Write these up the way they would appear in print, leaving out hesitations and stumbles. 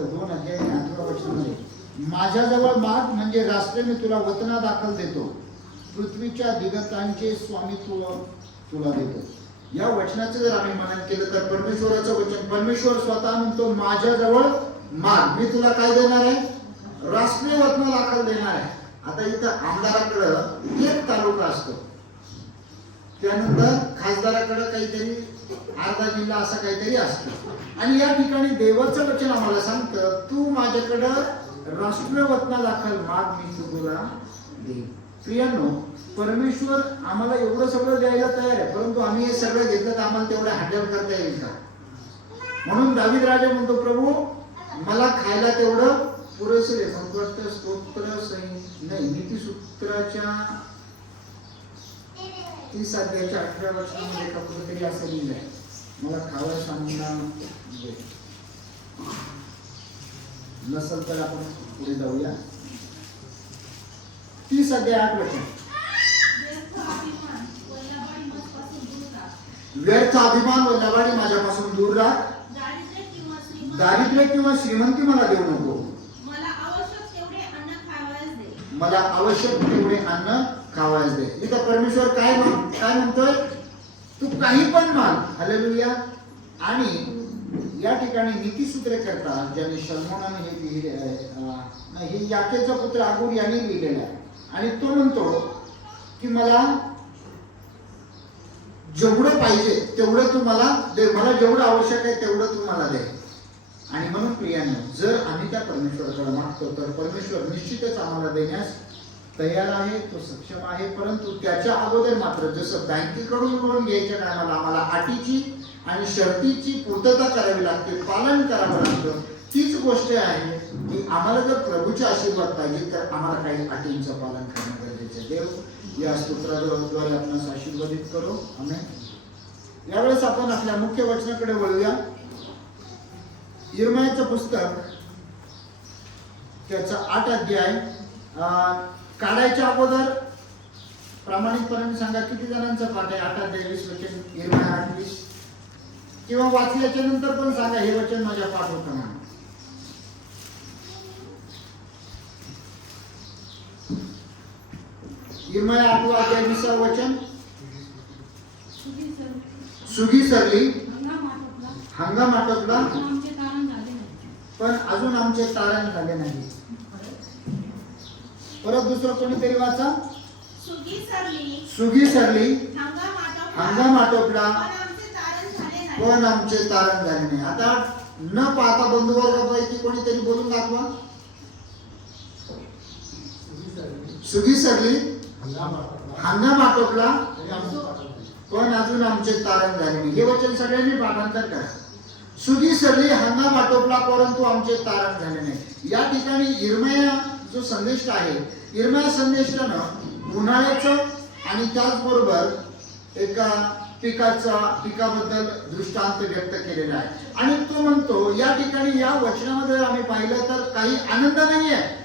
सांगतो 2 अध्याय 8व्या वचनामध्ये, माझ्याजवळ माग म्हणजे राष्ट्र मी तुला वतना दाखल देतो, पृथ्वीच्या दिगंतांचे स्वामित्व तुला देतो. या वचनाचं जर आम्ही मनन केलं तर परमेश्वराचं वचन, परमेश्वर स्वतः म्हणतो माझ्याजवळ माग, मी तुला काय देणार आहे, राष्ट्रीय वतना दाखल देणार आहे. आता इथं आमदाराकडं एक तालुका असतो, त्यानंतर खासदाराकडे काहीतरी अर्धा जिल्हा असा काहीतरी असतो, आणि या ठिकाणी देवाचं वचन आम्हाला सांगतं तू माझ्याकडं राष्ट्रीय वतना दाखल माग, मी तुला देईन. प्रियांनो, परमेश्वर आम्हाला एवढं सगळं द्यायला तयार आहे, परंतु आम्ही हे सगळं घेतलं तर आम्हाला तेवढं हँडल करता येईल का? म्हणून दावीद राजा म्हणतो प्रभू मला खायला तेवढं पुरेसे दे. म्हणतो स्तोत्र नाही, नीतिसूत्राच्या 30 अध्यायाच्या 18व्या वचनामध्ये एका कुठेतरी असं लिहिलंय, मला खावं सांगणार नसल तर आपण पुढे जाऊया. 30 अध्याय 8 वचन, व्यर्थ अभिमान व लबाडी माझ्यापासून दूर राख, दारिद्र्य किंवा श्रीमंती मला देऊ नको, मला आवश्यक तेवढे अन्न खावायच दे. इथं परमेश्वर काय म्हणतोय, तू काही पण माग. हालेलुया. आणि या ठिकाणी नीतिसूत्रे करतात ज्यांनी शल्मोनाने हे लिहिले आहे, हे याकेचा पुत्र आगूर यांनी लिहिलेला आहे, आणि तो म्हणतो की मला जेवढं पाहिजे तेवढं तू मला दे, मला जेवढं आवश्यक आहे तेवढं तू मला दे. आणि म्हणून प्रियांनो, जर आम्ही त्या परमेश्वराकडे मागतो तर परमेश्वर निश्चितच आम्हाला देण्यास तयार आहे, तो सक्षम आहे. परंतु त्याच्या अगोदर मात्र जसं बँकेकडून लोन घ्यायच्या टायमाला आम्हाला अटीची आणि शर्तीची पूर्तता करावी लागते, पालन करावं लागतं, तीच गोष्ट आहे की आम्हाला जर प्रभूचे आशीर्वाद पाहिजे तर आम्हाला काही अटींचं पालन करणं गरजेचं आहे. देव या स्तोत्राद्वारे आपणास आशीर्वादित करो. आमेन. यावेळेस आपण आपल्या मुख्य वचनाकडे वळूया. यिर्मयाचं पुस्तक त्याचा 8 अध्याय. काढायच्या अगोदर प्रामाणिकपणे सांगा किती जणांचा पाठ आहे? 8 अध्याय 20 वचन, यिर्मया 8:20. किंवा वाचल्याच्या नंतर पण सांगा हे वचन माझ्या पाठ होतं म्हणून. यिर्मया 8 अध्याय 20 वचन, सुगी सरली, हंगाम आटोपला, पण अजून आमचे तारण झाले नाही. परत दुसरं कोणीतरी वाचा. सुगी सरली, हंगाम आटोपला, पण आमचे तारण झाले नाही. आता न पाहता बंधुवर्गापैकी कोणीतरी बोलून दाखवा. सुगी सरली, हंगाम आटोपला, पण अजून आमचे तारण झाले नाही. हे वचन सगळ्यांनी पाठांतर करा. सुगी सरली, हंगाम आटोपला, परंतु आमचे तारण झाले नाही. या ठिकाणी यिर्मया जो संदेश आहे, यिर्मया संदेशानं उन्हाळ्याचं आणि त्याचबरोबर एका पिकाबद्दल दृष्टांत व्यक्त केलेला आहे. आणि तो म्हणतो या ठिकाणी या वचनामध्ये आम्ही पाहिलं तर काही आनंद नाही आहे.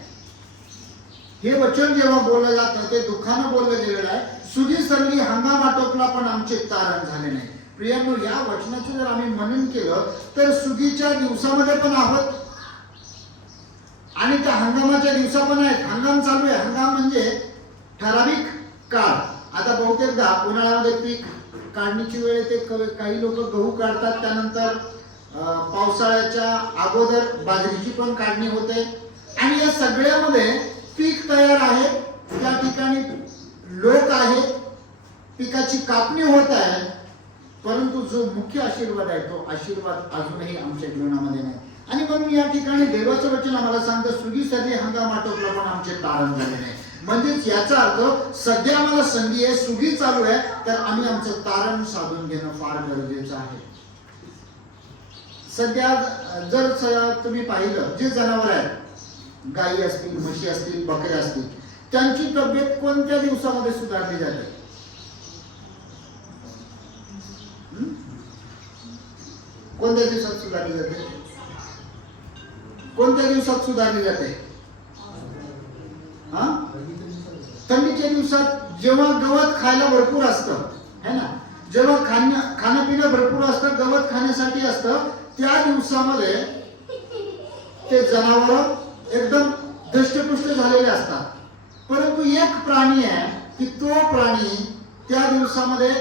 हे वचन जेव्हा बोललं जातं ते दुःखानं बोललं गेलेलं आहे. सुगी सरली, हंगाम आटोपला, पण आमचे तारण झाले नाही. प्रियांनो, या वचनाचं जर आम्ही मनन केलं तर सुगीच्या दिवसामध्ये पण आहोत आणि त्या हंगामाच्या दिवसा पण आहेत. हंगाम चालू आहे. हंगाम म्हणजे ठराविक काळ. आता बहुतेकदा उन्हाळ्यामध्ये पीक काढणीची वेळ येते, काही लोक गहू काढतात, त्यानंतर पावसाळ्याच्या अगोदर बाजरीची पण काढणी होते, आणि या सगळ्यामध्ये पीक तयार आहे, त्या ठिकाणी लोक आहेत, पिकाची कापणी होत आहे, परंतु जो मुख्य आशीर्वाद आहे तो आशीर्वाद अजूनही आमच्या जीवनामध्ये नाही. आणि म्हणून या ठिकाणी देवाचं वचन आम्हाला सांगतं सुगी सरली, हंगाम आटोपला, पण आमचे तारण झाले नाही. म्हणजेच याचा अर्थ सध्या आम्हाला संधी आहे, सुगी चालू आहे, तर आम्ही आमचं तारण साधून घेणं फार गरजेचं आहे. सध्या जर तुम्ही पाहिलं, जे जनावर आहेत, गायी असतील, म्हशी असतील, बकऱ्या असतील, त्यांची तब्येत कोणत्या दिवसामध्ये सुधारली जाते? कोणत्या दिवसात सुधारली जाते? कोणत्या दिवसात सुधारली जाते? थंडीच्या दिवसात, जेव्हा गवत खायला भरपूर असतं, है ना, जेव्हा खाणं पिणं भरपूर असतं, गवत खाण्यासाठी असतं, त्या दिवसामध्ये ते जनावर एकदम दष्टपुष्ट झालेले असतात. परंतु एक प्राणी आहे की तो प्राणी त्या दिवसामध्ये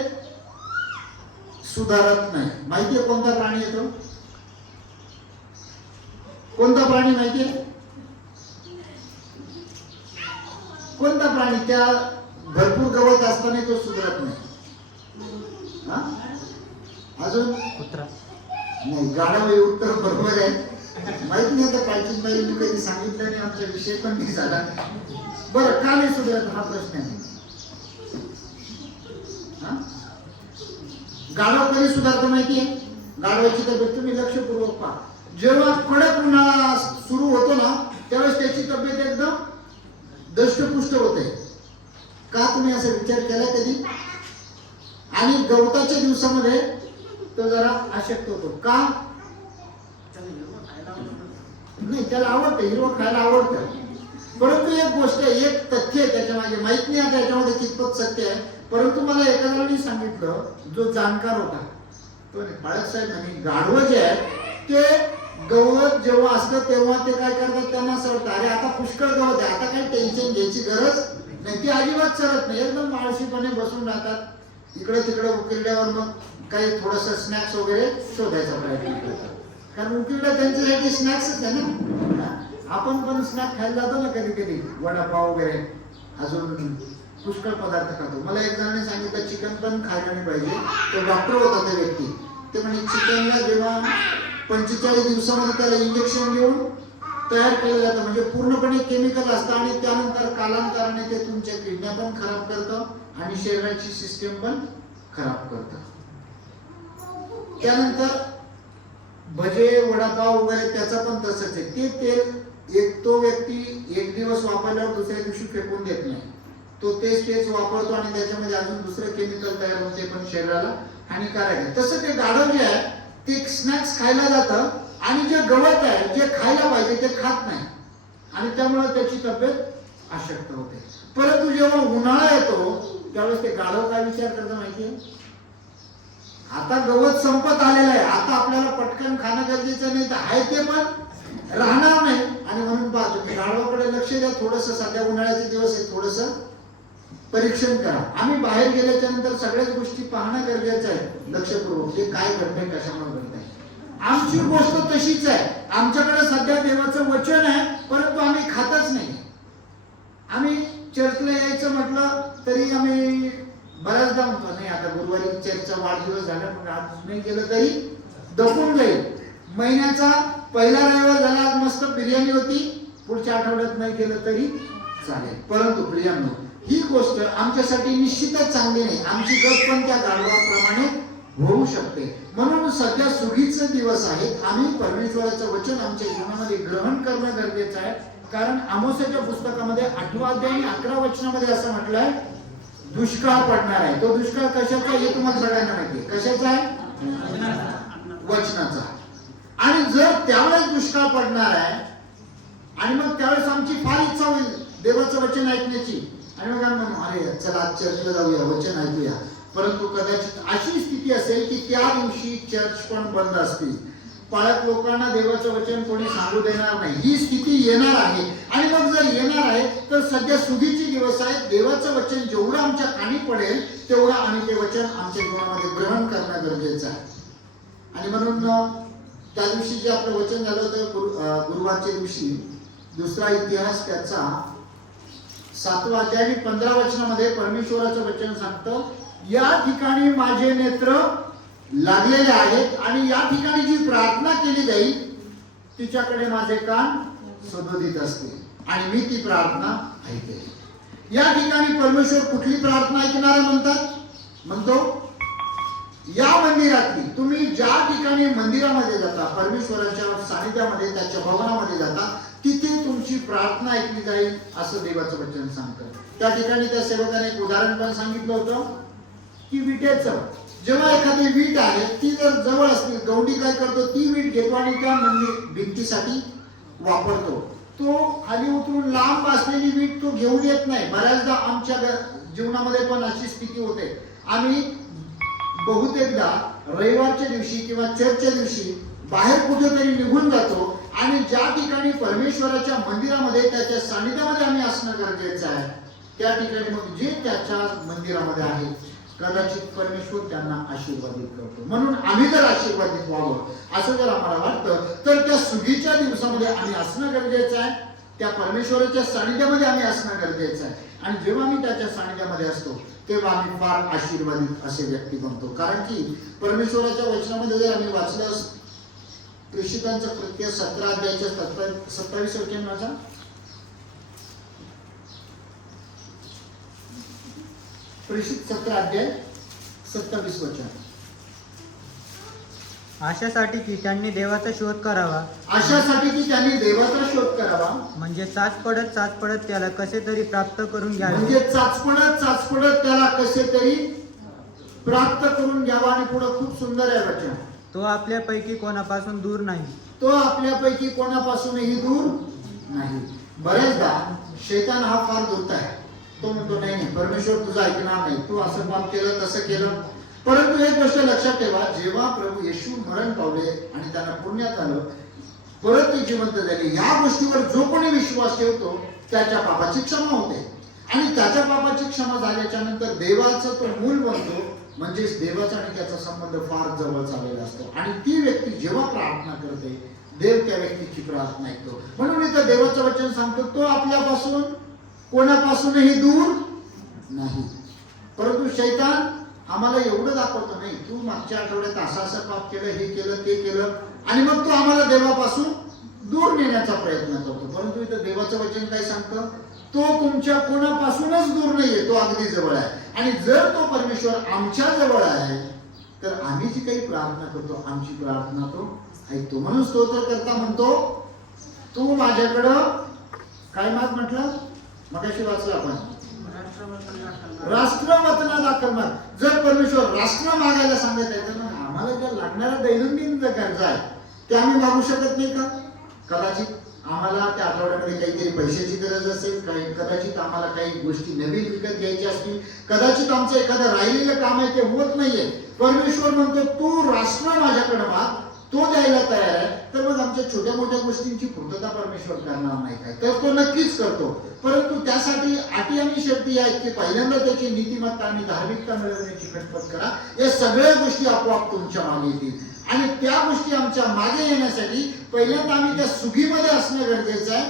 सुधारत नाही. माहितीये कोणता प्राणी येतो? कोणता प्राणी माहितीये? कोणता प्राणी त्या भरपूर गवत असताना तो सुधारत नाही? अजून कुत्रा नाही. गाढव हे उत्तर बरोबर आहे. माहित नाही आता प्राचीन बाईंनी कधी सांगितलं नाही, आमचा विषय पण नाही झाला. बरं, का नाही सुधारत हा प्रश्न आहे. गाढव कधी सुधारतो माहितीये? गाढवाची तब्येत तुम्ही लक्षपूर्वक पहा. जेव्हा कडक उन्हाळा सुरू होतो ना त्यावेळेस त्याची तब्येत एकदम दष्टपुष्ट होते. का तुम्ही असा विचार केला कधी? आणि गवताच्या दिवसामध्ये तो जरा अशक्त होतो. का? नाही, त्याला आवडतं, हिरवं खायला आवडतं. परंतु एक गोष्ट, एक तथ्य आहे त्याच्या मागे, माहित नाही आता याच्यामध्ये कितपत सत्य आहे, परंतु मला एका जणांनी सांगितलं, जो जाणकार होता, तो बाळक साहेब म्हणे गाढवं जे आहे ते गवत जेव्हा असतं तेव्हा ते काय करतात, त्यांना असं वाटतं अरे आता पुष्कळ गवत आहे, आता काही टेन्शन घ्यायची गरज नाही. ती अजिबात चरत नाही, एकदम आळशीपणे बसून राहतात. इकडे तिकडे उकिरड्यावर मग काही थोडस स्नॅक्स वगैरे शोधायचा प्रयत्न करतात, कारण उकिरडा त्यांच्यासाठी स्नॅक्सच आहे ना. आपण पण स्नॅक खायला जातो ना कधी कधी, वडापाव वगैरे, अजून पुष्कळ पदार्थ खातो. मला एक जणांनी सांगितलं चिकन पण खायला नाही पाहिजे. तो डॉक्टर होता त्या व्यक्ती, ते म्हणे चिकनला जेव्हा 45 दिवसामध्ये त्याला इंजेक्शन देऊन तयार केलं जातं, म्हणजे पूर्णपणे केमिकल असतं, आणि त्यानंतर कालांतराने ते तुमच्या किडन्या पण खराब करतं आणि शरीराची सिस्टीम पण खराब करतं. त्यानंतर भजे वडापाव वगैरे त्याचा पण तसंच आहे. ते तेल तो व्यक्ती एक दिवस वापरल्यावर दुसऱ्या दिवशी फेकून देत नाही, तो तेच वापरतो आणि त्याच्यामध्ये अजून दुसरं केमिकल तयार होते, पण शरीराला हानिकारक आहे. तसं ते गाढव जे आहे ते स्नॅक्स खायला जातं आणि जे गवत आहे जे खायला पाहिजे ते खात नाही, आणि त्यामुळे त्याची तब्येत अशक्त होते. परंतु जेव्हा उन्हाळा येतो त्यावेळेस ते गाढव काय विचार करतं माहितीये? आता गवत संपत आलेलं आहे, आता आपल्याला पटकन खाणं गरजेचं नाही, तर आहे ते पण राहणार नाही, आणि म्हणून पाहतो की गाढवाकडे लक्ष द्या. थोडस सध्या उन्हाळ्याचे दिवस आहे, थोडस परीक्षण करा. आम्ही बाहेर गेल्याच्या नंतर सगळ्याच गोष्टी पाहणं गरजेचं आहे लक्षपूर्वक, हे काय घडतंय, कशामुळे घडतंय. आमची गोष्ट तशीच आहे. आमच्याकडे सध्या देवाचं वचन आहे, परंतु आम्ही खातच नाही. आम्ही चर्चला यायचं म्हटलं तरी आम्ही बऱ्याचदा म्हणतो नाही आता गुरुवारी चर्चचा वाढदिवस झाला, मग आज नाही गेलं तरी दखून जाईल. महिन्याचा पहिला रविवार झाला, आज मस्त बिर्याणी होती, पुढच्या आठवड्यात नाही केलं तरी चालेल. परंतु प्रियांनो, ही गोष्ट आमच्यासाठी निश्चितच चांगली नाही. आमची गत पण त्या गाढवाप्रमाणे होऊ शकते. म्हणून सध्या सुगीचे दिवस आहेत. आम्ही परमेश्वराचं वचन आमच्या जीवनामध्ये ग्रहण करणं गरजेचं आहे, कारण आमोसाच्या पुस्तकामध्ये 8वा अध्याय आणि 11 वचनामध्ये असं म्हटलंय दुष्काळ पडणार आहे. तो दुष्काळ कशाचा आहे हे तुम्हाला सगळ्यांना माहिती आहे. कशाचा आहे? वचनाचा. आणि जर त्यावेळेस दुष्काळ पडणार आहे आणि मग त्यावेळेस आमची फार इच्छा होईल देवाचं वचन ऐकण्याची, आणि मग आम्ही म्हणू अरे चला आज चर्चला जाऊया, वचन ऐकूया. परंतु कदाचित अशी स्थिती असेल की त्या दिवशी चर्च पण बंद असतील, पाळत लोकांना देवाचं वचन कोणी सांगू देणार नाही. ही स्थिती येणार आहे. आणि मग जर येणार आहे तर सध्या सुगीचे दिवस आहेत. देवाचं वचन जेवढं आमच्या कानी पडेल तेवढं आम्ही ते वचन आमच्या जीवनामध्ये ग्रहण करणं गरजेचं आहे. आणि म्हणून त्या दिवशी जे आपलं वचन झालं होतं गुरुवारच्या दिवशी, दुसरा इतिहास त्याचा 7वा अध्याय आणि 15 वचनामध्ये परमेश्वराचं वचन सांगतं, या ठिकाणी माझे नेत्र लागलेले आहेत आणि या ठिकाणी जी प्रार्थना केली जाईल तिच्याकडे माझे कान सदोदित असते आणि मी ती प्रार्थना ऐकेन. या ठिकाणी परमेश्वर कुठली प्रार्थना ऐकणार म्हणतो? या मंदिरातली. तुम्ही ज्या ठिकाणी मंदिरामध्ये जाता, परमेश्वराच्या सानिध्यामध्ये, त्याच्या भवनामध्ये जाता, तिथे तुमची प्रार्थना ऐकली जाईल असं देवाचं वचन सांगतं. त्या ठिकाणी त्या सेवकाने एक उदाहरण पण सांगितलं होतं की विटेचं, जेव्हा एखादी वीट आहे ती जर जवळ असते, गवंडी काय करतो, ती वीट घेतो आणि त्या मंदिर भिंतीसाठी वापरतो. तो खाली उतरून लांब असलेली वीट तो घेऊन येत नाही. बऱ्याचदा आमच्या जीवनामध्ये पण अशी स्थिती होते. आम्ही बहुतेकदा रविवारच्या दिवशी किंवा चर्चच्या दिवशी बाहेर कुठेतरी निघून जातो आणि ज्या ठिकाणी परमेश्वराच्या मंदिरामध्ये त्याच्या सानिध्यामध्ये आम्ही असणं गरजेचं आहे त्या ठिकाणी मग जे त्याच्या मंदिरामध्ये आहे कदाचित परमेश्वर त्यांना आशीर्वादित करतो. म्हणून आम्ही जर आशीर्वादित व्हावं असं जर आम्हाला वाटतं तर त्या सुगीच्या दिवसामध्ये आम्ही असणं गरजेचं आहे, त्या परमेश्वराच्या सानिध्यामध्ये आम्ही असणं गरजेचं आहे. आणि जेव्हा आम्ही त्याच्या सानिध्यामध्ये असतो तेव्हा आम्ही फार आशीर्वादित असे व्यक्ती बनतो. कारण की परमेश्वराच्या वचनामध्ये जर आम्ही वाचलं प्रेषितांचं कृत्य 17 अध्यायाच्या 27 वचन माझा प्रेषित 17 अध्याय 27 वचन. अशासाठी की त्यांनी देवाचा शोध करावा, अशासाठी की त्यांनी देवाचा शोध करावा, म्हणजे चाच पडत त्याला कसे तरी प्राप्त करून घ्यावे. म्हणजे चाचपडत त्याला कसे तरी प्राप्त करून घ्यावा. आणि पुढे खूप सुंदर आहे वचन, तो आपल्यापैकी कोणापासून दूर नाही. तो आपल्यापैकी कोणापासूनही दूर नाही. बरेचदा शैतान हा फार दूर आहे. तो म्हणतो नाही परमेश्वर तुझं ऐकणार नाही, तू असं पाप केलं तसं केलं. परंतु एक गोष्ट लक्षात ठेवा, जेव्हा प्रभू येशू मरण पावले आणि त्यांना पुण्यात आलं, परत ते जिवंत झाले, या गोष्टीवर जो कोणी विश्वास ठेवतो त्याच्या पापाची क्षमा होते. आणि त्याच्या पापाची क्षमा झाल्याच्या नंतर देवाचा तो मूल बनतो, म्हणजेच देवाचा आणि त्याचा संबंध फार जवळ चाललेला असतो. आणि ती व्यक्ती जेव्हा प्रार्थना करते देव त्या व्यक्तीची प्रार्थना ऐकतो. म्हणून इथं देवाचं वचन सांगतो तो आपल्यापासून कोणापासूनही दूर नाही. परंतु शैतान आम्हाला एवढं दाखवतो नाही तू मागच्या आठवड्यात असं पाप केलं, हे केलं, ते केलं, आणि मग तो आम्हाला देवापासून दूर नेण्याचा प्रयत्न करतो. परंतु इथं देवाचं वचन काय सांगतं, तो तुमच्या कोणापासूनच दूर नाहीये, तो अगदी जवळ आहे. आणि जर तो परमेश्वर आमच्या जवळ आहे तर आम्ही जी काही प्रार्थना करतो आमची प्रार्थना तो ऐकतो. म्हणून स्तोत्रकर्ता म्हणतो तू माझ्याकडं काय माग म्हटलं, मगाशी वाचलं आपण, राष्ट्र वतना दाखल माग. जर परमेश्वर राष्ट्र मागायला सांगत आहे तर आम्हाला ज्या लागणाऱ्या दैनंदिन गरजा आहे त्या आम्ही मागू शकत नाही का? कदाचित आम्हाला त्या आठवड्यामध्ये काहीतरी पैशाची गरज असेल, कदाचित आम्हाला काही गोष्टी नवीन विकत घ्यायच्या असतील, कदाचित आमचं एखादं राहिलेलं काम आहे ते होत नाहीये. परमेश्वर म्हणतो तू राष्ट्र माझ्याकडे माग, तो द्यायला तयार आहे. तर मग आमच्या छोट्या मोठ्या गोष्टींची पूर्तता परमेश्वर करणार नाही काय, तर तो नक्कीच करतो. परंतु त्यासाठी अटी आणि शर्ती आहेत की पहिल्यांदा त्याची नीतिमत्ता आणि धार्मिकता मिळवण्याची खटपट करा. या सगळ्या गोष्टी आपोआप तुमच्या मागे येतील. आणि त्या गोष्टी आमच्या मागे येण्यासाठी पहिल्यांदा आम्ही त्या सुगीमध्ये असणं गरजेचं आहे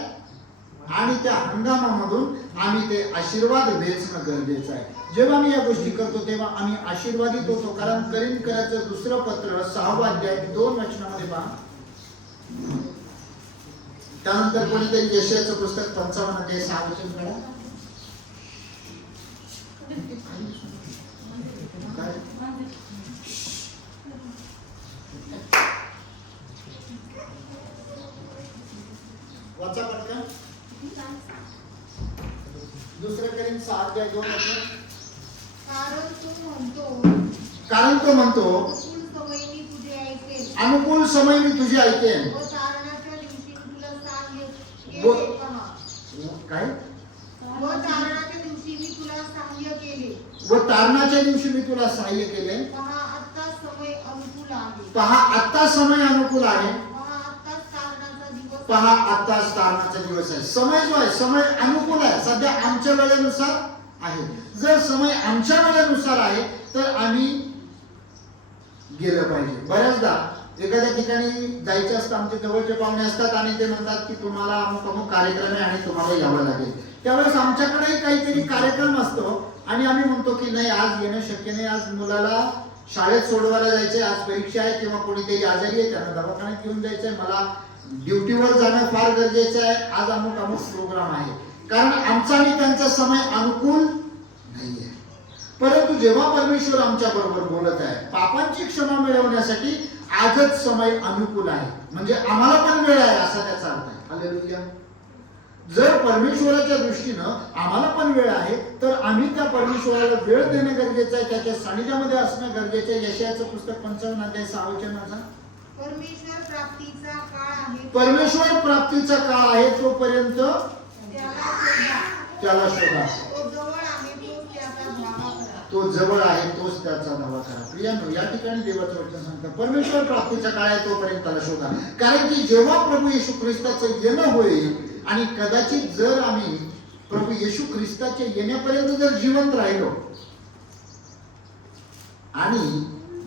आणि त्या हंगामामधून आम्ही ते आशीर्वाद वेचणं गरजेचं आहे. जेव्हा आम्ही या गोष्टी करतो तेव्हा आम्ही आशीर्वादित होतो. कारण करीनकराचं दुसरं पत्र 6 अध्याय 2 वचनामध्ये पहा. त्यानंतर कोणीतरी यशाचं पुस्तक 55 अध्याय 6 वचन काढा. वाचा पटकन. दुसरं करीन 6 अध्याय 2 वचन. कारण तो म्हणतो अनुकूल समय मी तुझे ऐकेन. काय व तारणाच्या दिवशी मी तुला सहाय्य केले. पहा आत्ता समय अनुकूल आहे. पहा आत्ताच तारणाचा दिवस आहे. समय जो आहे समय अनुकूल आहे, सध्या आमच्या वेळेनुसार आहे. जर समय आमच्या वेळेनुसार आहे तर आम्ही गेलं पाहिजे. बऱ्याचदा एखाद्या ठिकाणी जायचं असतं, आमचे जवळचे पाहुणे असतात आणि ते म्हणतात की तुम्हाला अमुक अमुक कार्यक्रम आहे आणि तुम्हाला यावं लागेल. त्यावेळेस आमच्याकडेही काहीतरी कार्यक्रम असतो आणि आम्ही म्हणतो की नाही आज येणं शक्य नाही, आज मुलाला शाळेत सोडवायला जायचंय, आज परीक्षा आहे किंवा कोणीतरी आजारी आहे त्यांना दवाखान्यात घेऊन जायचंय, मला ड्युटीवर जाणं फार गरजेचं आहे, आज अमुक अमुक प्रोग्राम आहे. कारण आमचा आणि त्यांचा समय अनुकूल नाहीये. परंतु जेव्हा परमेश्वर आमच्या बरोबर बोलत आहे पापांची क्षमा मिळवण्यासाठी आजच समय अनुकूल आहे, म्हणजे आम्हाला पण वेळ आहे असा त्याचा अर्थ आहे. हालेलुया. जर परमेश्वराच्या दृष्टीनं आम्हाला पण वेळ आहे तर आम्ही त्या परमेश्वराला वेळ देणं गरजेचं आहे, त्याच्या सानिध्यामध्ये असणं गरजेचं आहे. यशायाचं पुस्तक 55 अध्याय 6 वचनाचा परमेश्वर प्राप्तीचा काळ आहे. परमेश्वर प्राप्तीचा काळ आहे तोपर्यंत त्याला शोधा. तो जवळ आहे, तो त्याचा धावा करा. तो जवळ आहे, तोच त्याचा धावा करा. प्रियांनो, या ठिकाणी देवाचं वचन सांगतं परमेश्वर प्राप्तीचा काळ आहे तोपर्यंत त्याला शोधा. कारण की जेव्हा प्रभू येशू ख्रिस्ताचं येणं होईल आणि कदाचित जर आम्ही प्रभू येशू ख्रिस्ताच्या येण्यापर्यंत जर जिवंत राहिलो आणि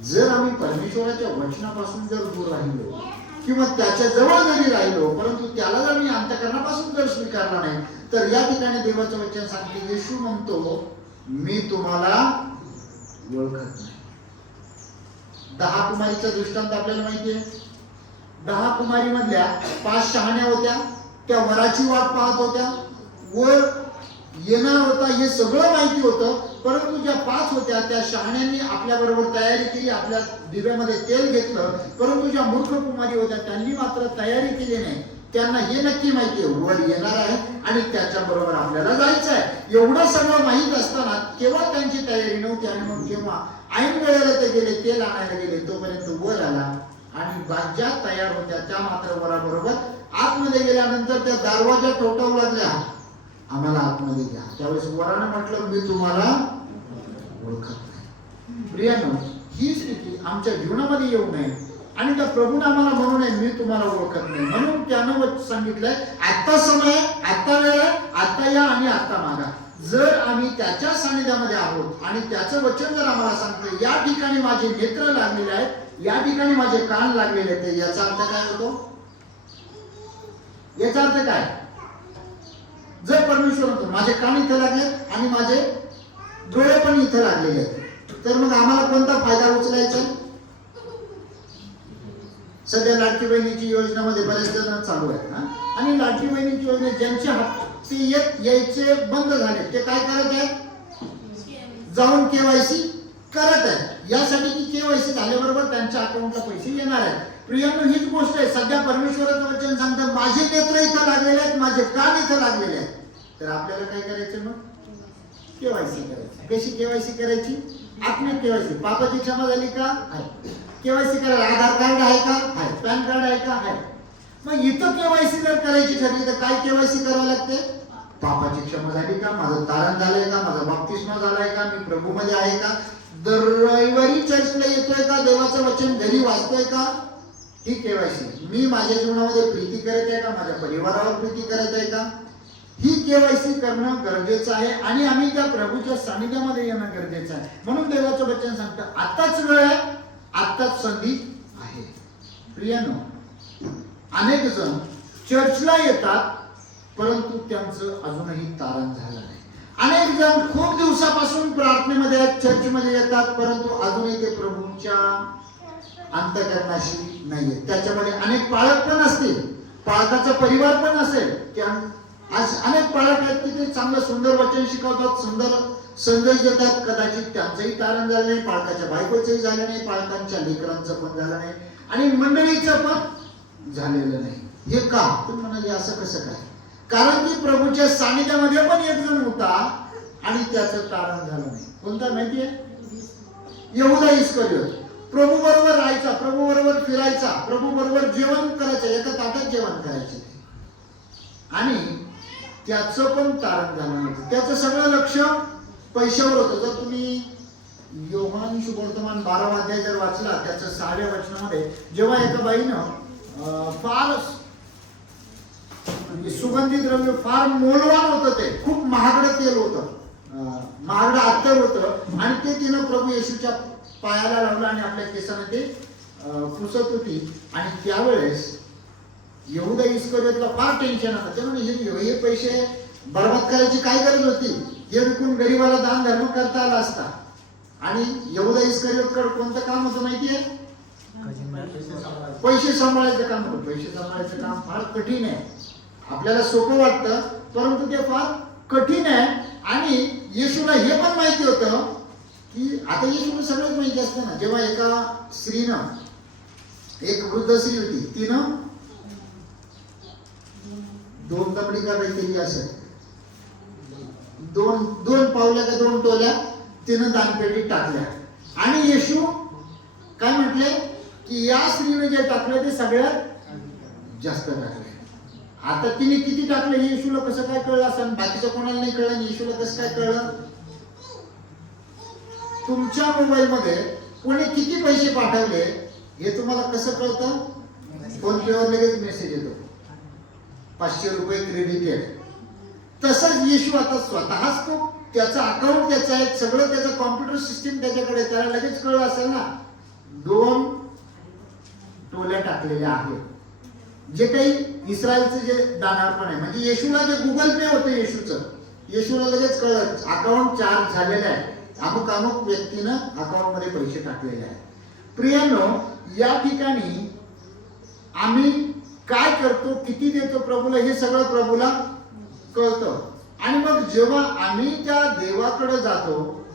जर आम्ही परमेश्वराच्या वचनापासून जर दूर राहिलो किंवा त्याच्या जवळ जरी राहिलो परंतु त्याला जर मी अंतःकरणापासून जर स्वीकारला नाही, तर या ठिकाणी देवाचं वचन सांगते, येशू म्हणतो मी तुम्हाला ओळखत नाही. 10 कुमारीचा दृष्टांत आपल्याला माहिती आहे. 10 कुमारी मधल्या 5 शहाण्या होत्या, त्या वराची वाट पाहत होत्या, वर येणार होता हे सगळं माहिती होतं, परंतु ज्या 5 होत्या त्या शहाण्यांनी आपल्या बरोबर तयारी केली, आपल्या दिव्यामध्ये तेल घेतलं, परंतु ज्या मूर्ख कुमारी होत्या त्यांनी मात्र तयारी केली नाही. त्यांना हे नक्की माहिती आहे वर येणार आहे आणि त्याच्या बरोबर आपल्याला जायचं आहे. एवढं सगळं माहीत असताना केव्हा त्यांची तयारी नव्हती आणि मग जेव्हा ऐन वेळेला ते गेले, तेल आणायला गेले, तोपर्यंत वर आला आणि ज्या तयार होत्या त्या मात्र वराबरोबर आतमध्ये गेल्यानंतर त्या दरवाजा ठोठावू लागल्या, आम्हाला आतमध्ये घ्या. त्यावेळेस वरानं म्हटलं मी तुम्हाला ओळखत नाही. प्रियांनो, ही स्थिती आमच्या जीवनामध्ये येऊ नये आणि त्या प्रभूने आम्हाला म्हणू नये मी तुम्हाला ओळखत नाही. म्हणून त्यानं सांगितलंय आता समय आहे, आता वेळ आहे, आता या आणि आता मागा. जर आम्ही त्याच्या सानिध्यामध्ये आहोत आणि त्याचं वचन जर आम्हाला सांगतं या ठिकाणी माझे नेत्र लागलेले आहेत, या ठिकाणी माझे कान लागलेले आहेत, याचा अर्थ काय होतो? याचा अर्थ काय? जर परमेश्वर म्हणतो माझे कान इथं लागले आणि माझे डोळे पण इथं लागलेले आहेत, तर मग आम्हाला कोणता फायदा उचलायचा? सध्या लाडकी बहिणीची योजनामध्ये बरेच जण चालू आहेत ना, आणि लाडकी बहिणीची योजना ज्यांचे हप्ते यायचे बंद झाले ते काय करत आहेत? जाऊन केवायसी करत आहेत, यासाठी की केवायसी झाल्याबरोबर त्यांच्या अकाउंटला पैसे येणार आहेत. प्रियांनो, हीच गोष्ट आहे. सध्या परमेश्वराचं वचन सांगतं माझे नेत्र इथं लागलेले आहेत, माझे कान इथं लागलेले आहेत. तर आपल्याला काय करायचं? मग केवायसी करायची. कशी केवायसी करायची? आपली केवायसी. पापाची क्षमा झाली का? आहे. केवायसी करायला आधार कार्ड आहे का? आहे. पॅन कार्ड आहे का? आहे. मग इथं केवायसी जर करायची ठरली तर काय केवायसी करावं लागते? पापाची क्षमा झाली का? माझं तारण झालंय का? माझा बाप्तिस्मा झालाय का? मी प्रभूमध्ये आहे का? दर रविवारी चर्चला येतोय का? देवाचं वचन घरी वाचतोय का? ही केवायसी. मी माझ्या जीवनामध्ये प्रीती करत आहे का? माझ्या परिवारावर प्रीती करत आहे का? ही केवायसी करणं गरजेचं आहे आणि आम्ही त्या प्रभूच्या सानिध्यामध्ये येणं गरजेचं आहे. म्हणून देवाचं वचन सांगतं आताच वेळ आहे, आताच संधी आहे. प्रियांनो, अनेक जण चर्चला येतात परंतु त्यांचं अजूनही तारण झालं नाही. अनेक जण खूप दिवसापासून प्रार्थनेमध्ये चर्चमध्ये येतात परंतु अजूनही ते प्रभूंच्या अंतःकरणाशी नाहीये. त्याच्यामध्ये अनेक पाळक पण असतील, पाळकाचा परिवार पण असेल. आज अनेक पाळक आहेत की ते चांगलं सुंदर वचन शिकवतात, सुंदर संदेश देतात, कदाचित त्यांचंही तारण झालं नाही, पाळकाच्या बायकोचंही झालं नाही, पाळकांच्या लेकरांचं पण झालं नाही आणि मंडळीचं पण झालेलं नाही. हे का? तुम्ही म्हणाले असं कसं काय? कारण की प्रभूच्या सानिध्यामध्ये पण एक जण होता आणि त्याचं तारण झालं नाही. कोणता माहितीये? यहूदा इस्करियोत. प्रभू बरोबर राहायचा, प्रभू बरोबर फिरायचा, प्रभू बरोबर जेवण करायचं, एका ताटात जेवण करायचे आणि त्याचं पण तारण झालं नव्हतं. त्याचं सगळं लक्ष पैशावर होतं. जर तुम्ही योहान शुभवर्तमान 12 अध्याय जर वाचला त्याचं 6व्या वचनामध्ये जेव्हा एका बाईनं फार सुगंधी द्रव्य फार मोलवान होतं, ते खूप महागडं तेल होतं, महागडं अत्तर होतं आणि ते तिनं प्रभू येशूच्या पायाला लावलं आणि आपल्या केसाने ते पुसत होती आणि त्यावेळेस यहूदा इस्करियोतला फार टेन्शन आलं. त्यामुळे हे पैसे बर्बाद करायची काय गरज होती? हे विकून गरीबाला दान धर्म करता आला असता. आणि यहूदा इस्करियोतकडे कोणतं काम होतं माहितीये? पैसे सांभाळायचं काम होतं. पैसे सांभाळायचं काम फार कठीण आहे. आपल्याला सोपं वाटतं परंतु ते फार कठीण आहे. आणि येशूला हे पण माहिती होतं की आता येशूला सगळंच माहिती असतं ना. जेव्हा एका स्त्रीनं, एक वृद्ध स्त्री होती, तिनं 2 तबडी का काहीतरी असेल, 2 पावल्या का 2 टोल्या तिनं दानपेटीत टाकल्या आणि येशू काय म्हटले की या स्त्रीने जे टाकलं ते सगळ्यात जास्त टाकले. आता तिने किती टाकलं हे येशूला कसं काय कळलं असं? बाकीचं कोणाला नाही कळलं, येशूला कसं काय कळलं? तुमच्या मोबाईलमध्ये कोणी किती पैसे पाठवले हे तुम्हाला कसं कळतं? फोन पेवर लगेच मेसेज येतो, 500 रुपये क्रेडिट आहे. तसंच येशू आता स्वतःच तो त्याचा अकाउंट त्याचा आहे, सगळं त्याचं कॉम्प्युटर सिस्टीम त्याच्याकडे, त्याला लगेच कळलं असेल ना 2 टोल्या टाकलेल्या आहेत. जे काही इस्रायलचं जे दानार्पण आहे, म्हणजे येशूला जे गुगल पे होतं येशूला लगेच कळलं अकाउंट चार्ज झालेलं आहे, अमुक अमुक व्यक्तीनं अकाउंट मध्ये पैसे टाकलेले आहेत. प्रियांनो, या ठिकाणी आम्ही काय करतो, किती देतो प्रभूला, हे सगळं प्रभूला कळतं. आणि मग जेव्हा आम्ही त्या देवाकडे जातो,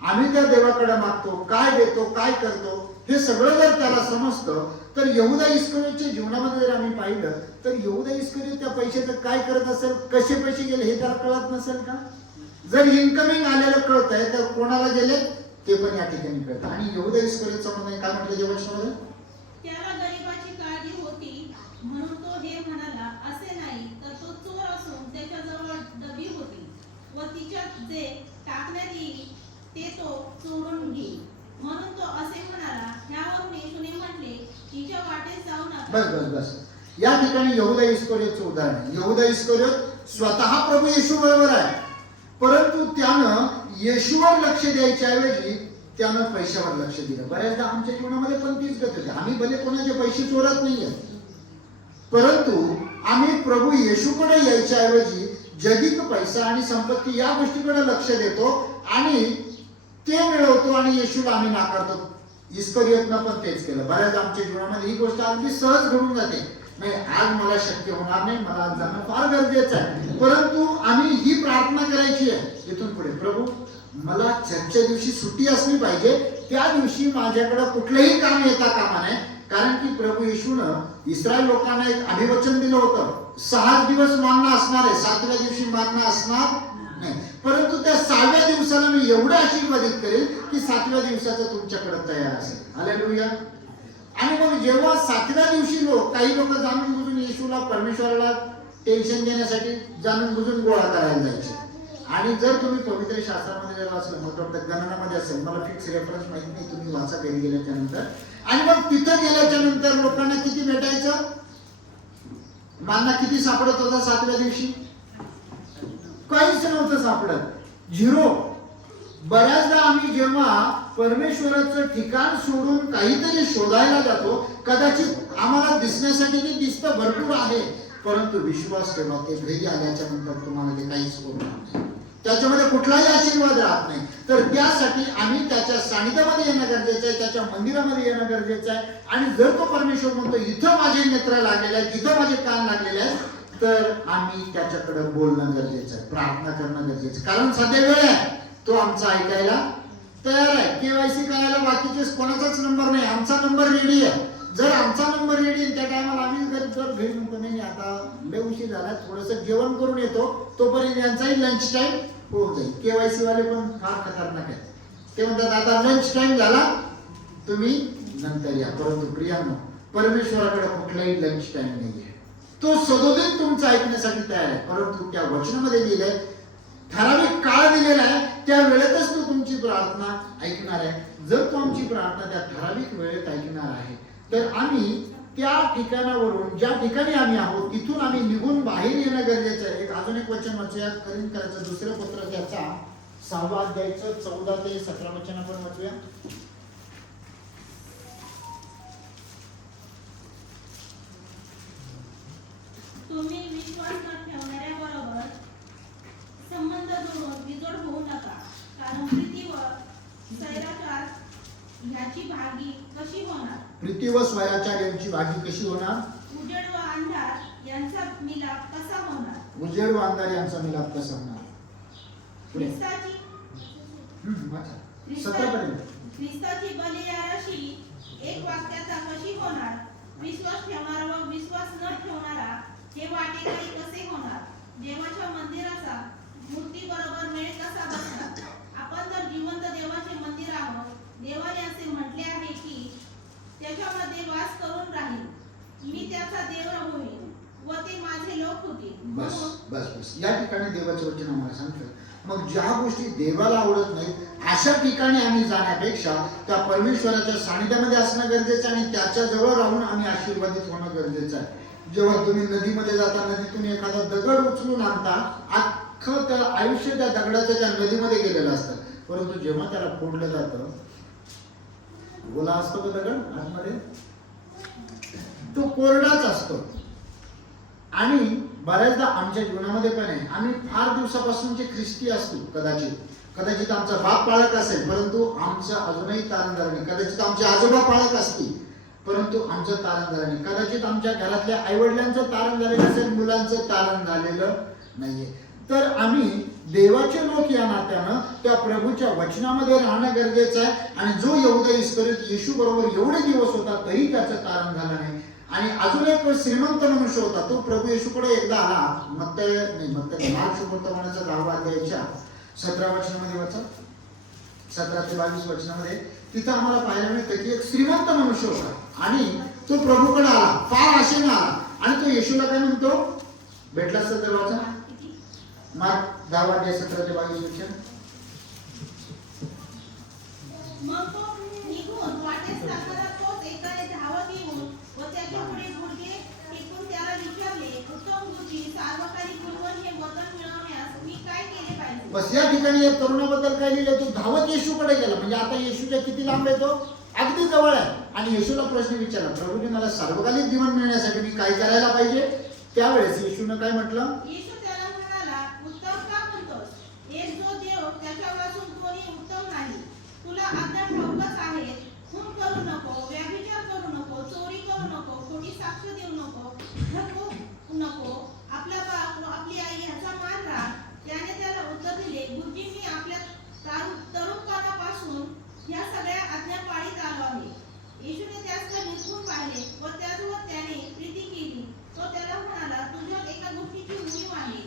आम्ही त्या देवाकडे मागतो, काय देतो, काय करतो, हे सगळं जर त्याला समजतं, तर यहूदा इस्करियोतच्या जीवनामध्ये जर आम्ही पाहिलं तर यहूदा इस्करियोत त्या पैशाचं काय करत असेल, कसे पैसे गेले हे त्याला कळत नसेल का? जर इन्कमिंग आलेलं कळतंय तर कोणाला गेले ते पण या ठिकाणी कळतं. आणि यहूदा इस्करियोतचं म्हणणं काय म्हटलं देवाच्यामध्ये? त्याला गरिबाची काळजी होती म्हणून तो हे म्हणाला, असे नाही तर तो चोर असून त्याच्याजवळ डबी होती व तिच्यात जे टाकण्यात येईल ते तो चोरून घेईल म्हणून तो असे म्हणाला. ह्यावरून येशूने म्हटले, तिच्या वाटेत जाऊ नका. बस या ठिकाणी यहूदा इस्करियोतचं उदाहरण आहे. यहूदा इस्करियोत स्वतः प्रभू येशू बरोबर आहे, परंतु त्यानं येशूवर लक्ष द्यायच्या ऐवजी त्यानं पैशावर लक्ष दिलं. बऱ्याचदा आमच्या जीवनामध्ये पण तीच गत होते. आम्ही भले कोणाचे पैसे चोरत नाहीये, परंतु आम्ही प्रभू येशूकडे यायच्या ऐवजी जगिक पैसा आणि संपत्ती या गोष्टीकडे लक्ष देतो आणि ते मिळवतो आणि येशूला आम्ही नाकारतो. इस्करियोतनं पण तेच केलं. बऱ्याचदा आमच्या जीवनामध्ये ही गोष्ट अगदी सहज घडून जाते. नाही, आज मला शक्य होणार नाही, मला आज जाणं फार गरजेचं आहे, परंतु आम्ही ही प्रार्थना करायची आहे इथून पुढे, प्रभू मला चर्चच्या दिवशी सुट्टी असली पाहिजे, त्या दिवशी माझ्याकडे कुठलंही काम येता कामा नये. कारण की प्रभू येशूनं इस्रायल लोकांना एक अभिवचन दिलं होतं, 6 दिवस मानना असणार आहे, 7व्या दिवशी मानना असणार नाही, परंतु त्या 6व्या दिवसाला मी एवढं आशीर्वादित करेल की 7व्या दिवसाचं तुमच्याकडे तयार असेल. हालेलुया. आणि मग जेव्हा 7व्या दिवशी काही लोक जाणून बुजून येशूला, परमेश्वराला टेन्शन देण्यासाठी जाणून बुजून गोळा करायला जायचे. आणि जर तुम्ही पवित्र शास्त्रामध्ये जर वाचलं, मग गणनामध्ये असेल, मला फिक्स रेफरन्स माहित नाही, तुम्ही वाचा घरी गेल्याच्या नंतर. आणि मग तिथं गेल्याच्या नंतर लोकांना किती भेटायचं, मानना किती सापडत होता 7व्या दिवशी? काहीच नव्हतं सापडत, 0. बऱ्याचदा आम्ही जेव्हा परमेश्वराचं ठिकाण सोडून काहीतरी शोधायला जातो, कदाचित आम्हाला दिसण्यासाठी ते दिसतं भरपूर आहे, परंतु विश्वास ठेवा, ते घरी आल्याच्या नंतर तुम्हाला ते काहीच होणार नाही, त्याच्यामध्ये कुठलाही आशीर्वाद राहत नाही. तर त्यासाठी आम्ही त्याच्या सानिध्यामध्ये येणं गरजेचं आहे, त्याच्या मंदिरामध्ये येणं गरजेचं आहे. आणि जर तो परमेश्वर म्हणतो इथं माझे नेत्र लागलेले आहेत, इथं माझे कान लागलेले आहेत, तर आम्ही त्याच्याकडे बोलणं गरजेचं आहे, प्रार्थना करणं गरजेचं आहे. कारण सध्या वेळ आहे, तो आमचा ऐकायला तयार आहे. केवायसी करायला बाकीचे कोणाचाच नंबर नाही, आमचा नंबर रेडी आहे. जर आमचा नंबर रेडी आहे त्या टायमाला आम्ही घरी म्हणतो नाही आता लय उशीर झाला, थोडंसं जेवण करून येतो, तोपर्यंत यांचाही लंच टाइम होऊन जाईल. केवायसी वाले पण फार खतरनाक आहेत. ते म्हणतात आता लंच टाइम झाला, तुम्ही नंतर या. परंतु प्रियांनो, परमेश्वराकडे कुठलाही लंच टाइम नाहीये, तो सदोदित तुमचं ऐकण्यासाठी तयार आहे. परंतु त्या वचनामध्ये लिहिलंय ठराविक काळ दिलेला आहे, त्या वेळेतच तो तुमची प्रार्थना ऐकणार आहे. जर तो आमची प्रार्थना त्या ठराविक वेळेत ऐकणार आहे, तर आम्ही त्या ठिकाणावरून, ज्या ठिकाणी आम्ही आहोत तिथून आम्ही निघून बाहेर येणं गरजेचं आहे. अजून एक वचन वाचूया, कोरिन्थीकरांचं 2 पत्र त्याचा 6वा अध्यायाचं 14 ते 17 वचन आपण वाचूया. तुम्ही विश्वास न ठेवणाऱ्या बरोबर संबंध जोडून बिजोड होऊ नका, कारण प्रीती व स्वैराचार ह्याची भागी कशी होणार? प्रीती व स्वैराचार यांची भागी कशी होणार? उजेड व अंधार यांचा मिलाप कसा होणार? उजेड व अंधार यांचा मिलाप कसा होणार? ख्रिस्ताची बलियाराशी एक वाक्याचा कशी होणार? विश्वास ठेवणारा व विश्वास न ठेवणारा हे वाटेकरी कसे होणार? देवाच्या मंदिराचा मूर्ती बरोबर मेळ कसा बसणार? आपण तर जिवंत देवाचे मंदिर आहोत. देवाने असे म्हटले आहे की त्याच्यामध्ये वास करून राहील, मी त्याचा देव होईल व ते माझे लोक होतील. बस या ठिकाणी देवाचे वचन आम्हाला सांगतं. मग ज्या गोष्टी देवाला आवडत नाहीत, अशा ठिकाणी आम्ही जाण्यापेक्षा त्या परमेश्वराच्या सानिध्यामध्ये असणं गरजेचं आहे आणि त्याच्या जवळ राहून आम्ही आशीर्वादित होणं गरजेचं आहे. जेव्हा तुम्ही नदीमध्ये जाता, नदीतून एखादा दगड उचलून आणता, अख्खं त्या आयुष्य त्या दगडाचं त्या नदीमध्ये गेलेलं असतं, परंतु जेव्हा त्याला फोडलं जातं, ओला असतो का दगड आतमध्ये, तो कोरडाच असतो. आणि बऱ्याचदा आमच्या जीवनामध्ये पण आहे, आम्ही फार दिवसापासूनचे ख्रिस्ती असतो, कदाचित आमचा बाप पाळत असेल, परंतु आमचं अजूनही तारण झालं नाही. कदाचित आमचे आजोबा पाळत असतील, परंतु आमचं तारण झालं नाही. कदाचित आमच्या घरातल्या आईवडिलांचं तारण झालेलं असेल, मुलांचं तारण झालेलं नाहीये. तर आम्ही देवाचे लोक या नात्यानं त्या प्रभूच्या वचनामध्ये राहणं गरजेचं आहे. आणि जो यहूदा इस्करियोत येशू बरोबर एवढे दिवस होता तरी त्याचं तारण झालं नाही. आणि अजून एक श्रीमंत मनुष्य होता, तो प्रभू येशूकडे एकदा आला. मत्तय मार्क शुभवर्तमानाच्या 10व्या अध्यायाच्या 17 वचनामध्ये वाचा, 17 ते 22 वचनामध्ये तिथं आम्हाला पाहायला मिळतं की एक श्रीमंत मनुष्य होता आणि तो प्रभूकडे आला, फार आशेने आला. आणि तो येशूला काय म्हणतो, भेटला असता तर वाचा मार्क 10 अध्याय 17 ते 22 वचन. मग तो निघून वाटेस जाताना तोच एकाने धावत येऊन व त्याच्या पुढे गुडघे टेकून त्याला विचारले, उत्तम गुरुजी, सार्वकालिक गुणवन हे वचन मिळवण्यास मी काय केले पाहिजे? बस या ठिकाणी या तरुणाबद्दल काय लिहिलं, तो धावत येशूकडे गेला. म्हणजे आता येशूच्या किती लांब आहे, तो अगदी जवळ आहे. आणि येशूला प्रश्न विचारला, प्रभूजी मला सार्वकालिक जीवन मिळण्यासाठी मी काय करायला पाहिजे? त्यावेळेस येशूनं काय म्हटलं? येशू त्याला म्हणाला, उत्तम का म्हणतोस? एक जो देव त्याच्यापासून कोणी उत्तम नाही. तुला आज्ञा ठाऊकच आहे, खून करू नको, व्यभिचार करू नको, चोरी करू नको, खोटी साक्ष देऊ नको, ठगू नको, आपला बाप व आपली आई ह्याचा मान राख. त्याने त्याला उत्तर दिले, गुरुजी, मी आपल्या तरुणपणापासून ह्या सगळ्या आज्ञा पाळीत आलो आहे. येशूने त्यासकडे निरखून पाहिले व त्याचवर त्याने प्रीती केली. तो त्याला म्हणाला, तुझ्यात एका गोष्टीची उणीव आहे.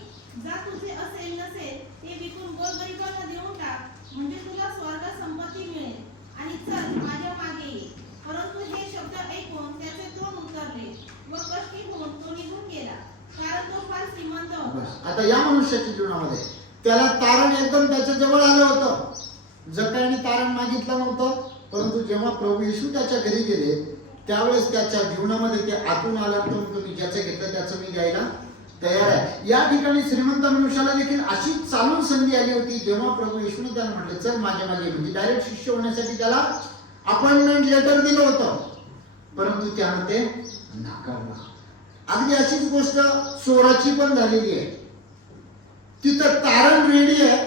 जा, तुझे असेल नसेल ते विकून गोरगरिबांना देऊन टाक, म्हणजे तुला स्वर्गात संपत्ती मिळेल, आणि चल माझ्या मागे ये. परंतु हे शब्द ऐकून त्याचे तोंड उतरले व कष्टी होऊन तो निघून गेला, कारण तो फार श्रीमंत होता. आता या मनुष्याच्या जीवनामध्ये त्याला तारण एकदम त्याच्या जवळ आलं होतं. जकायाने तारण मागितलं नव्हतं, परंतु जेव्हा प्रभू येशू त्याच्या घरी गेले त्यावेळेस त्याच्या जीवनामध्ये ते आतून आलं, तुम्ही ज्याचं घेतलं त्याचं मी द्यायला तयार आहे. या ठिकाणी श्रीमंत मनुष्याला देखील अशी चालून संधी आली होती, जेव्हा प्रभू येशूने त्याला म्हटले, चल माझ्या मागे. म्हणजे डायरेक्ट शिष्य होण्यासाठी त्याला अपॉइंटमेंट लेटर दिलं होतं, परंतु त्यानं ते नाकारलं. अगदी अशीच गोष्ट चोराची पण झालेली आहे. तिथं तारण रेडी आहे.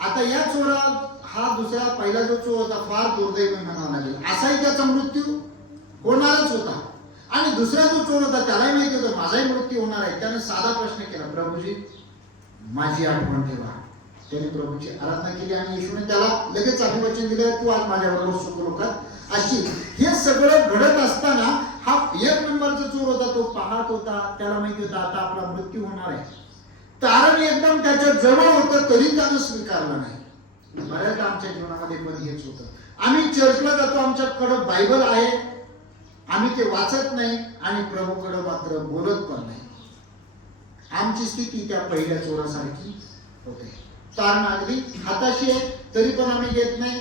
आता या चोरा हा दुसरा पहिला जो चोर होता फार दुर्दैवी म्हणावा लागेल, असाही त्याचा मृत्यू होणारच होता. आणि दुसरा जो चोर होता त्यालाही माहिती होतं माझाही मृत्यू होणार आहे. त्याने साधा प्रश्न केला, प्रभूजी माझी आठवण ठेवा. त्याने प्रभूची आराधना केली आणि येशूने त्याला लगेच अभिवचन दिलं, तू आज माझ्याबरोबर सुख लोकात अशी. हे सगळं घडत असताना हा एक नंबरचा चोर होता, तो पाहत होता, त्याला माहिती होता आता आपला मृत्यू होणार आहे. तारण एकदम त्याच्या जवळ होतं तरी त्यानं स्वीकारलं नाही. बऱ्याचदा आमच्या जीवनामध्ये पण हेच होतं. आम्ही चर्चला जातो, आमच्याकडं बायबल आहे, आम्ही ते वाचत नाही आणि प्रभूकडे मात्र बोलत पण नाही. आमची स्थिती त्या पहिल्या चोरासारखी होते. तारण अगदी हाताशी आहे तरी पण आम्ही घेत नाही,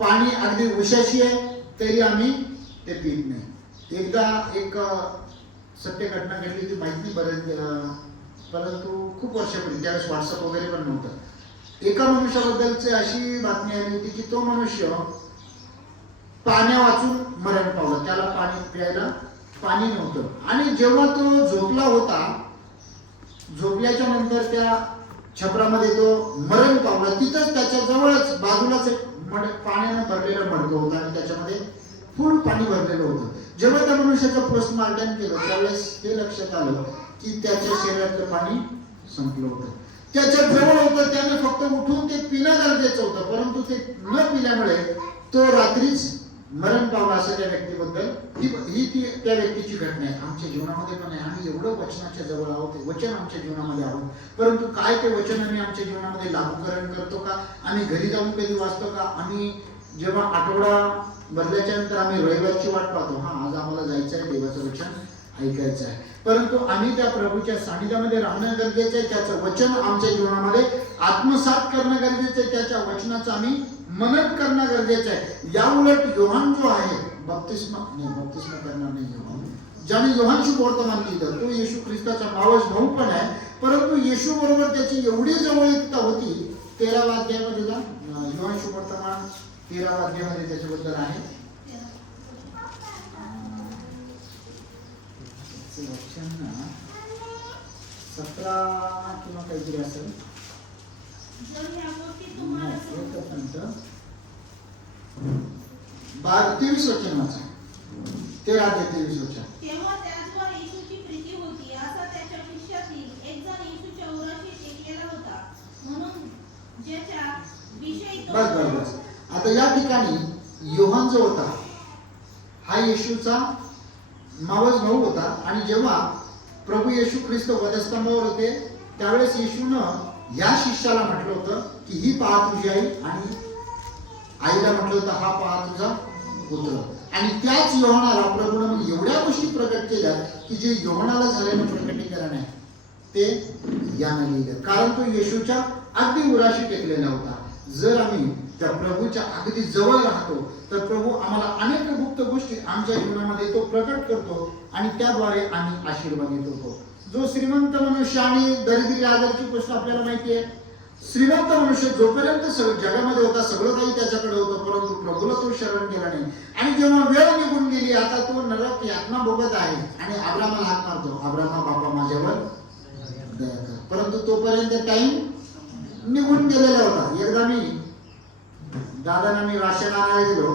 पाणी अगदी उशाशी आहे तरी आम्ही ते पित नाही. एकदा एक सत्य घटना घडली ती माहिती बरेच, परंतु खूप वर्षापूर्वी, त्यावेळेस व्हॉट्सअप वगैरे पण नव्हतं. एका मनुष्याबद्दलची अशी बातमी आली होती की तो मनुष्य पाण्या वाचून मरण पावला. त्याला पाणी प्यायला पाणी नव्हतं आणि जेव्हा तो झोपला होता, झोपल्याच्या नंतर त्या छपरामध्ये तो मरण पावला. तिथंच त्याच्या जवळच बाजूलाच एक पाण्यानं भरलेलं मडकं होतं आणि त्याच्यामध्ये फुल पाणी भरलेलं होतं. जेव्हा त्या मनुष्याचं पोस्टमार्टम केलं त्यावेळेस हे लक्षात आलं की त्याच्या शरीरातलं पाणी संपलं होतं, त्याच्या जवळ होतं. त्याने फक्त उठून ते पिणं गरजेचं होतं, परंतु ते न पिल्यामुळे तो रात्रीच मरण पावला. असं त्या व्यक्तीबद्दल ही त्या व्यक्तीची घटना आहे. आमच्या जीवनामध्ये पण आहे. आम्ही एवढं वचनाच्या जवळ आहोत, वचन आमच्या जीवनामध्ये आहोत, परंतु काय ते वचन आम्ही आमच्या जीवनामध्ये लागूकरण करतो का? आम्ही घरी जाऊन कधी वाचतो का? आम्ही जेव्हा आठवडा भरल्याच्या नंतर आम्ही रविवारची वाट पाहतो, हा आज आम्हाला जायचं आहे, देवाचं वचन ऐकायचं आहे. परंतु आम्ही त्या प्रभूच्या सानिध्यामध्ये राहणं गरजेचं आहे. त्याचं वचन आमच्या जीवनामध्ये आत्मसात करणं गरजेचं आहे. त्याच्या वचनाचं आम्ही मनन करणं गरजेचं आहे. या उलट योहान जो आहे बप्तिस्मा करणार नाही. ज्याने योहानशी वर्तमान लिहिलं तो येशू ख्रिस्ताचा मावस भाऊ पण आहे, परंतु येशू बरोबर त्याची एवढी जवळीकता होती. 13व्या अध्यायामध्ये जा, योहानशी वर्तमान 13व्या अध्यायामध्ये त्याच्याबद्दल आहे. वचन 17 किंवा काहीतरी असेल. जर ह्या गोष्टी तुम्हाला 23 वचन वाचा. 13-23 वचन. तेव्हा त्याचवर येशूची प्रीती होती, असा त्याच्या शिष्यातील एक जण येशूच्या उराशी टेकलेला होता, म्हणून ज्याच्या विषयी तो बस. आता या ठिकाणी योहान जो होता हा येशूचा मावस भाऊ होता. आणि जेव्हा प्रभू येशू ख्रिस्त वधस्तंभावर होते त्यावेळेस येशूनं या शिष्याला म्हटलं होतं की ही पहा तुझी आई, आणि आईला म्हटलं होतं हा पहा तुझा पुत्र. आणि त्याच योहानाला प्रभूनं मग एवढ्या गोष्टी प्रकट केल्या की जे योहानाला झालेलं प्रकटीकरण आहे ते यानं लिहिलं, कारण तो येशूच्या अगदी उराशी टेकलेला होता. जर आम्ही त्या प्रभूच्या अगदी जवळ राहतो तर प्रभू आम्हाला अनेक गुप्त गोष्टी आमच्या जीवनामध्ये तो प्रकट करतो आणि त्याद्वारे आम्ही आशीर्वाद घेत होतो. जो श्रीमंत मनुष्य आणि दरिद्री राजाची गोष्ट आपल्याला माहिती आहे. श्रीमंत मनुष्य जोपर्यंत जगामध्ये होता सगळं काही त्याच्याकडे होतं, परंतु प्रभूला तो शरण केला नाही. आणि जेव्हा वेळ निघून गेली, आता तो नरक यातना भोगत आहे आणि अब्रामाला हाक मारतो, अब्रामा बापा माझ्यावर दया कर. परंतु तोपर्यंत टाइम निघून गेलेला होता. एकदा मी राशन आणायला गेलो.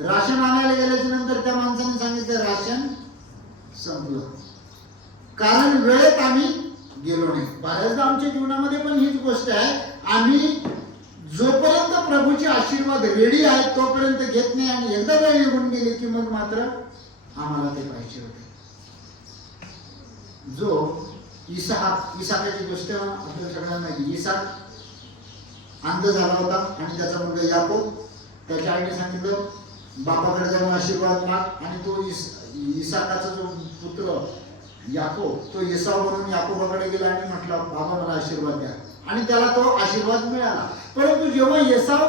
राशन आणायला गेल्याच्या नंतर त्या माणसाने सांगितलं राशन संपलं, कारण वेळेत आम्ही गेलो नाही. बऱ्याचदा आमच्या जीवनामध्ये पण हीच गोष्ट आहे, आम्ही जोपर्यंत प्रभूचे आशीर्वाद रेडी आहेत तोपर्यंत घेत नाही, आणि एकदा वेळ निघून गेली की मग मात्र आम्हाला ते पाहिजे होते. जो इसाकाची गोष्ट आपल्या सगळ्यांना माहिती. इसाक अंध झाला होता आणि त्याचा मुलगा याकोब, त्याच्या आईने सांगितलं बापाकडे जाऊन आशीर्वाद माग. आणि तो इसाकाचा जो पुत्र याकोब तो येसाव म्हणून याकोबाकडे गेला आणि म्हटलं बाबा मला आशीर्वाद द्या, आणि त्याला तो आशीर्वाद मिळाला. परंतु जेव्हा येसाव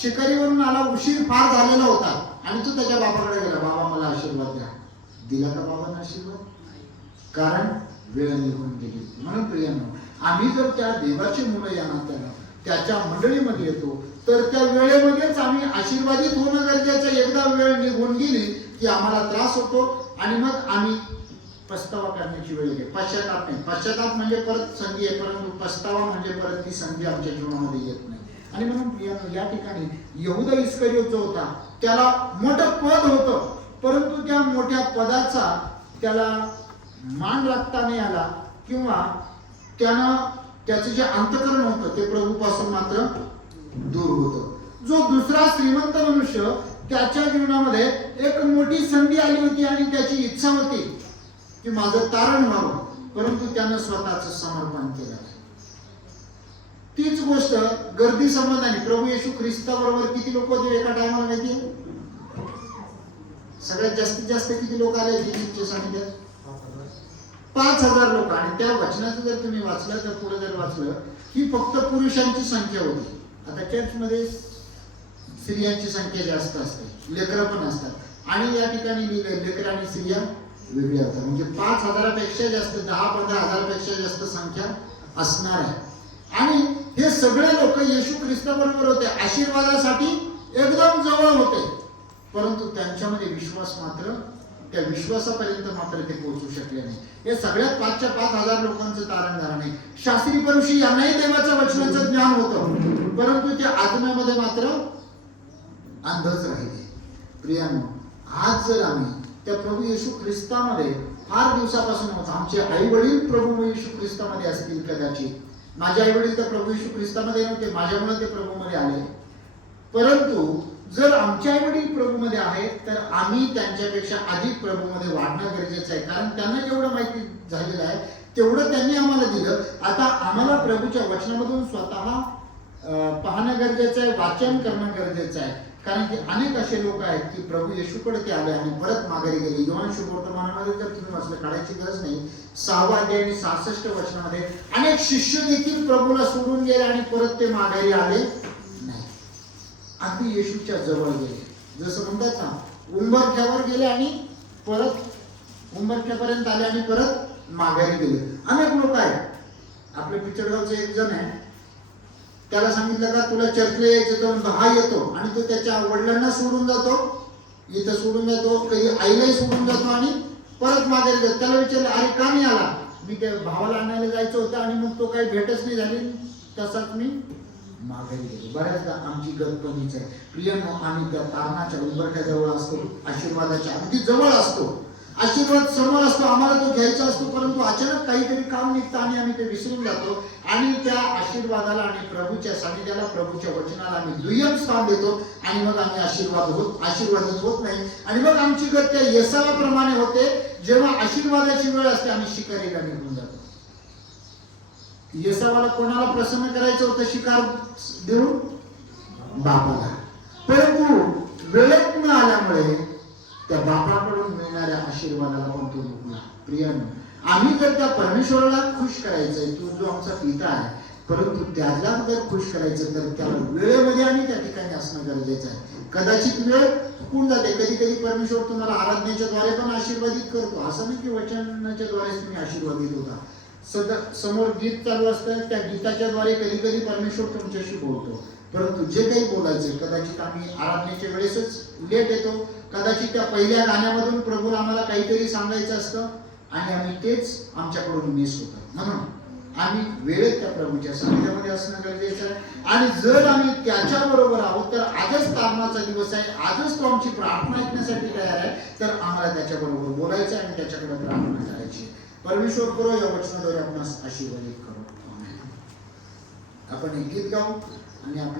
शिकारीवरून आला, उशीर फार झालेला होता आणि तो त्याच्या बापाकडे गेला, बाबा मला आशीर्वाद द्या. दिला का बाबांना आशीर्वाद? कारण वेळ निघून गेली. म्हणून प्रियांनो, आम्ही जर त्या देवाची मुलं या नात्यानं त्याच्या मंडळीमध्ये येतो तर त्या वेळेमध्येच आम्ही आशीर्वादित होणं गरजेचं आहे. एकदा वेळ निघून गेली की आम्हाला त्रास होतो आणि मग आम्ही पस्तावा करण्याची वेळ येते. पश्चाताप नाही. पश्चाताप म्हणजे परत संधी आहे, परंतु पस्तावा म्हणजे परत ती संधी आमच्या जीवनामध्ये येत नाही. आणि म्हणून या ठिकाणी यहूदा इस्करियोत जो होता त्याला मोठं पद होतं, परंतु त्या मोठ्या पदाचा त्याला मान राखता नाही आला, किंवा त्याचं जे अंतकरण होतं ते प्रभूपासून मात्र दूर होतं. जो दुसरा श्रीमंत मनुष्य त्याच्या जीवनामध्ये एक मोठी संधी आली होती आणि त्याची इच्छा होती की माझं तारण व्हावं, परंतु त्यानं स्वतःचं समर्पण केलं. तीच गोष्ट गर्दी संबंधाने प्रभू येशू ख्रिस्ताबरोबर किती लोक होते एका टायमाला माहिती? सगळ्यात जास्तीत जास्त किती लोक आले येशूच्या सानिध्यात? 5,000 लोक. आणि त्या वचनाचं जर तुम्ही वाचलं तर पुढे जर वाचलं ही फक्त पुरुषांची संख्या होती. आता चर्चमध्ये स्त्रियांची संख्या जास्त असते, लेकरं पण असतात, आणि या ठिकाणी लेकरं आणि स्त्रिया वेगळ्या होतात. म्हणजे 5,000पेक्षा जास्त, 10-15,000 पेक्षा जास्त संख्या असणार आहे. आणि हे सगळे लोक येशू ख्रिस्ताबरोबर होते, आशीर्वादासाठी एकदम जवळ होते, परंतु त्यांच्यामध्ये विश्वास मात्र, त्या विश्वासापर्यंत मात्र ते पोहोचू शकले नाही. हे सगळ्यात 5,000 लोकांचं तारण झालं नाही. शास्त्री परुषी यांनाही देवाच्या वचनाचं ज्ञान होतं, परंतु ते आत्म्यामध्ये मात्र अंधच राहिले. प्रियांनो, आज जर आम्ही त्या प्रभू येशू ख्रिस्तामध्ये फार दिवसापासून होतो, आमचे आई वडील प्रभू येशू ख्रिस्तामध्ये असतील कदाचित, माझे आई वडील तर प्रभू येशू ख्रिस्तामध्ये नव्हते, माझ्यामुळे ते प्रभूमध्ये आले, परंतु जर आमचे आई वडील प्रभूमध्ये आहेत तर आम्ही त्यांच्यापेक्षा अधिक प्रभूमध्ये वाढणं गरजेचं आहे. कारण त्यांना जेवढं माहिती झालेलं आहे तेवढं त्यांनी आम्हाला दिलं. आता आम्हाला प्रभूच्या वचनामधून स्वतः पाहणं गरजेचं आहे, वाचन करणं गरजेचं आहे. कारण की अनेक असे लोक आहेत की प्रभू येशूकडे ते आले आणि परत माघारी गेले. योहान शुभवर्तमानामध्ये जर तुम्ही वाचलं, काढायची गरज नाही, 6वा अध्याय आणि 66 वचनामध्ये अनेक शिष्य देखील प्रभूला सोडून गेले आणि परत ते माघारी आले नाही. अगदी येशूच्या जवळ गेले, जसं म्हणतात ना, उंबरठ्यावर गेले आणि परत उंबरठ्यापर्यंत आले आणि परत माघारी गेले. अनेक लोक आहेत. आपले पिचडगावचे एक जण आहे, त्याला सांगितलं का तुला चर्चला यायचं तर हा येतो आणि तो त्याच्या वडिलांना सोडून जातो, इथं सोडून जातो, कधी आईलाही सोडून जातो आणि परत माघारी जातो. त्याला विचारलं, अरे का नाही आला? मी त्या भावाला आणायला जायचं होतं आणि मग तो काही भेटच नाही झाली, तसाच मी माघारी गेलो. बऱ्याचदा आमची गतपणीच आहे प्रियांनो, आम्ही त्या तारणाच्या उंबरठ्याजवळ असतो, आशीर्वादाच्या अगदी जवळ असतो, आशीर्वाद समोर असतो, आम्हाला तो घ्यायचा असतो, परंतु अचानक काहीतरी काम निघतं आणि आम्ही ते विसरून जातो आणि त्या आशीर्वादाला आणि प्रभूच्या सानिध्याला, प्रभूच्या वचनाला आम्ही दुय्यम स्थान देतो आणि मग आम्ही आशीर्वादित होत नाही. आणि मग आमची गत त्या येसावाप्रमाणे होते. जेव्हा आशीर्वादाची वेळ असते आम्ही शिकारीला निघून जातो. येसावाला कोणाला प्रसन्न करायचं होतं? शिकार देऊन बापाला. परंतु वेळेत न आल्यामुळे त्या बापाकडून मिळणाऱ्या आशीर्वादाला पण तो रुकला. प्रियांनो, आम्ही जर त्या परमेश्वराला खुश करायचंय, तो जो आमचा पिता आहे, परंतु त्याला जर खुश करायचं तर त्याला वेळेमध्ये आम्ही त्या ठिकाणी असणं गरजेचं आहे. कदाचित वेळ चुकून जाते. कधी कधी परमेश्वर तुम्हाला आराधनेच्या द्वारे पण आशीर्वादित करतो. असं नाही की वचनाच्या द्वारे तुम्ही आशीर्वादित होता. समोर गीत चालू असतं, त्या गीताच्या द्वारे कधी कधी परमेश्वर तुमच्याशी बोलतो. परंतु जे काही बोलायचं, कदाचित आम्ही आराधनेच्या वेळेसच लेट येतो, कदाचित त्या पहिल्या गाण्यामधून प्रभूला आम्हाला काहीतरी सांगायचं असतं आणि आम्ही तेच आमच्याकडून मिस होतं. म्हणून आम्ही वेळेत त्या प्रभूच्या सानिध्यामध्ये असणं गरजेचं आहे. आणि जर आम्ही त्याच्या बरोबर आहोत तर आजच तारणाचा दिवस आहे, आजच तो आमची प्रार्थना ऐकण्यासाठी तयार आहे, तर आम्हाला त्याच्याबरोबर बोलायचं आणि त्याच्याकडे प्रार्थना करायची. परमेश्वर करो या वचनाद्वारे आपणास आशीर्वादित करो. आपण एक गीत गाऊ आणि